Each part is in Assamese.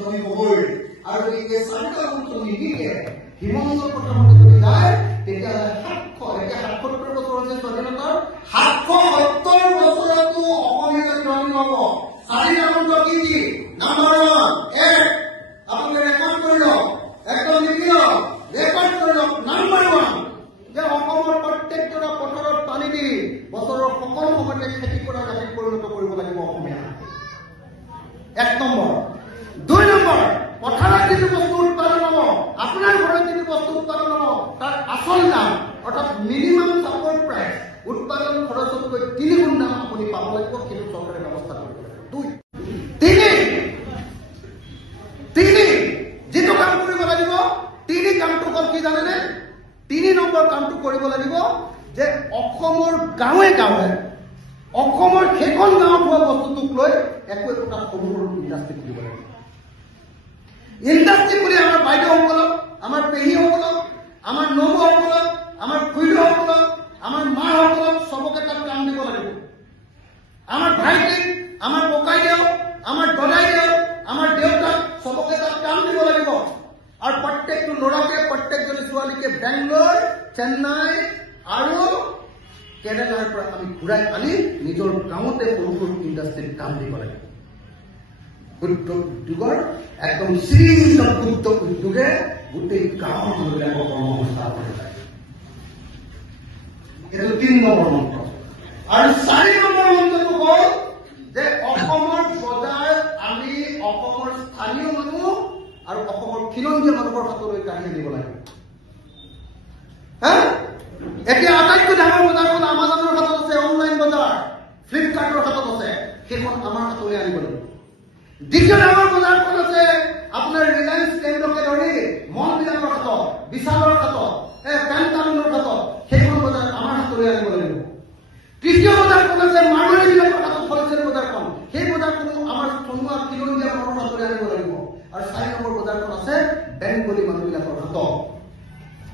উচনি হ'বই আৰু এই চাৰিটা উচনি নিকে হিমন্ত প্ৰথমতে যদি যায় তেতিয়াহ'লে ৭৭৭ বছৰৰ যে স্বাধীনতাৰ ৭৭০ বছৰতো অসমীয়া জন্ম হ'ব। চাৰিটা মন্ত্ৰ কি কি? নাম্বাৰ 1 আপোনালোকে ৰেকৰ্ড কৰি লওক, একদম লিখি লওক, ৰেকৰ্ড কৰি লওক। নাম্বাৰ 1 যে অসমৰ প্ৰত্যেকটা পথাৰত পানী দি বছৰৰ সকলো সময়তে খেতি কৰা জাতিত পৰিণত কৰিব লাগিব অসমীয়া। 1 নম্বৰ। 2 নম্বৰ, পথাৰত যিটো বস্তু উৎপাদন হ'ব, আপোনাৰ ঘৰত যিটো বস্তু উৎপাদন হ'ব তাৰ আচল দাম অৰ্থাৎ মিনিমাম ছাপৰ্ট প্ৰাইচ, উৎপাদন খৰচতকৈ 3 গুণ দাম আপুনি পাব লাগিব, কিন্তু চৰকাৰে ব্যৱস্থা কৰিব লাগিব। 2 তিনি যিটো কাম কৰিব লাগিব, 3 কামটো হ'ল কি জানেনে? 3 নম্বৰ কামটো কৰিব লাগিব যে অসমৰ গাঁৱে গাঁৱে অসমৰ সেইখন গাঁৱত হোৱা বস্তুটোক লৈ একোটা সৰু সৰু ইণ্ডাষ্ট্ৰী খুলিব লাগিব। ইণ্ডাষ্ট্ৰী বুলি আমাৰ বাইদেউসকলক, আমাৰ পেহীসকলক, আমাৰ নবৌসকলক, আমাৰ খুৰীদেউসকলক, আমাৰ মাসকলক চবকে তাত কাম দিব লাগিব। আমাৰ ভাইটিক, আমাৰ ককাইদেউ, আমাৰ দদাইদেউ, আমাৰ দেউতাক চবকে তাত কাম দিব লাগিব। আৰু প্ৰত্যেকটো ল'ৰাকে, প্ৰত্যেকজনী ছোৱালীকে বেংগলোৰ, চেন্নাই আৰু কেৰেলাৰ পৰা আমি ঘূৰাই আনি নিজৰ গাঁৱতে সৰু সৰু ইণ্ডাষ্ট্ৰীত কাম দিব লাগিব। ক্ষুদ্ৰ উদ্যোগৰ একদম চিৰিজ ক্ষুদ্ৰ উদ্যোগে গোটেই গাঁৱৰ মানুহবিলাকক কৰ্মসংস্থাপন কৰিব লাগে। এইটো 3 নম্বৰ মন্ত্ৰ। আৰু 4 নম্বৰ মন্ত্ৰটো হ'ল যে অসমৰ বজাৰ আমি অসমৰ স্থানীয় মানুহ আৰু অসমৰ খিলঞ্জীয়া মানুহৰ হাতলৈ কাঢ়ি আনিব লাগে। এতিয়া আটাইতকৈ ডাঙৰ বজাৰখন আমাজনৰ হাতত আছে, অনলাইন বজাৰ ফ্লিপকাৰ্টৰ হাতত আছে, সেইখন আমাৰ হাতলৈ আনিব লাগিব। দ্বিতীয় ডাঙৰ বজাৰখন আছে আপোনাৰ ৰিলায়েন্স কেন্দ্ৰকে ধৰি মলবিলাকৰ হাতত, বিশালৰ হাতত, পেণ্টালুনৰ হাতত, সেইখন বজাৰ আমাৰ হাতলৈ আনিব লাগিব। তৃতীয় বজাৰখন আছে মাৰোৱাৰীবিলাকৰ হাতত, হলচেল বজাৰখন, সেই বজাৰখনো আমাৰ থলুৱা খিলঞ্জীয়া মানুহৰ হাতলৈ আনিব লাগিব। আৰু 4 নম্বৰ বজাৰখন আছে বেংগলী মানুহবিলাকৰ হাতত।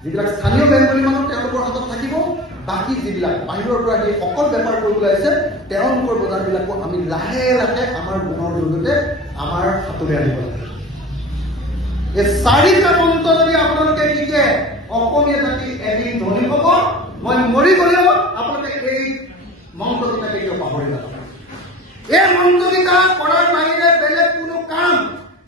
যিবিলাক স্থানীয় বেংগলী মানুহ তেওঁলোকৰ হাতত থাকিব, বাকী যিবিলাক বাহিৰৰ পৰা আহি অকল বেপাৰ কৰিবলৈ আহিছে তেওঁলোকৰ বজাৰবিলাকো আমি লাহে লাহে আমাৰ গুণৰ জৰিয়তে আমাৰ হাতলৈ আনিব লাগে। এই 4টা মন্ত্ৰ যদি আপোনালোকে শিকে, অসমীয়া জাতি এদিন ধনী হ'ব। মই মৰি গ'লেও আপোনালোকে এই মন্ত্ৰকেইটা কেতিয়াও পাহৰি নাযাব। এই মন্ত্ৰকেইটা কৰাৰ বাহিৰে বেলেগ কোনো কাম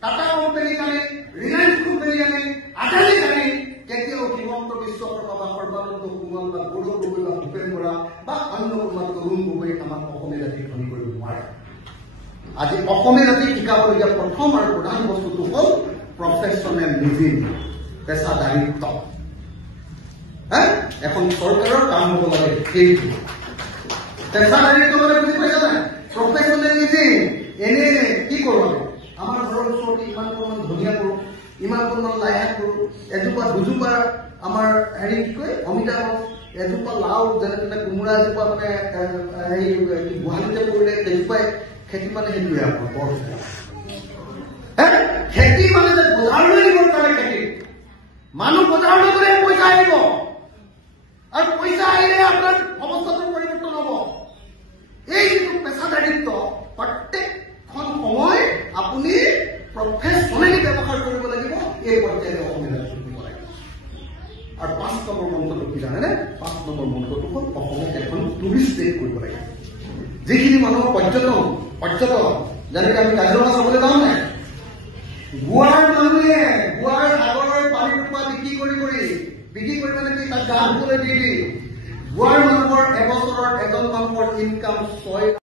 টাটা কোম্পানী আনি, ৰিলায়েন্স কোম্পানী আনি, আদানী আনি কেতিয়াও হিমন্ত বিশ্ব শৰ্মা বা সৰ্বানন্দ সোণোৱাল বা গৌৰৱ গগৈ বা ভূপেন বৰা বা অন্য কোনোবা তৰুণ গগৈ আমাক অসমীয়া জাতিক ধনী কৰিব নোৱাৰে। আজি অসমীয়া জাতিক শিকাবলগীয়া প্ৰথম আৰু প্ৰধান বস্তুটো হ'ল প্ৰফেচনেলিজিম, পেছাদাৰিত্ব। এখন চৰকাৰৰ কাম হ'ব লাগে সেইটো। পেছাদাৰিত্ব মানে বুজি পাইছা নাই? প্ৰফেচনেলিজিম এনে কি কৰোঁ আমি? আমাৰ ঘৰৰ ওচৰতে ইমানকণমান ধনিয়া কৰোঁ, ইমানকণমান লাই শাক কৰোঁ, এজোপা দুজোপা আমাৰ হেৰি কি কয় অমিতা গছ, এজোপা লাও, যেনে তেনে কোমোৰা এজোপা মানে হেৰি গোহালিতে পৰিলে সেইজোপাই খেতি মানে সেইটোৱে আপোনাৰ বৰ খেতি মানে যে বজাৰলৈ নিবৰ কাৰণে খেতি। মানুহ বজাৰলৈ গ'লে পইচা আহিব, আৰু পইচা আহিলে আপোনাৰ অৱস্থাটোৰ পৰিৱৰ্তন হ'ব। এই যিটো পেছাদাৰিত্ব প্ৰত্যেকখন সময় আপুনি প্ৰফেচনেলি ব্যৱহাৰ কৰিব লাগিব। এই পৰ্যায়ত অসমীয়া জাতি শিকিব লাগিব। আৰু 5 নম্বৰ মন্ত্ৰটো কি জানেনে? 5 নম্বৰ মন্ত্ৰটো হ'ল অসমক এখন টুৰিষ্ট ষ্টেট কৰিব লাগে। যিখিনি মানুহৰ পৰ্যটন যেনেকৈ আমি কাজিৰঙা চাবলৈ যাওঁ নাই, গোৱাৰ মানুহে গোৱাৰ সাগৰৰ পানীৰ পৰা বিক্ৰী কৰি মানে কি তাত গা ধুবলৈ দি গোৱাৰ মানুহৰ এবছৰৰ এজন মানুহৰ ইনকাম 6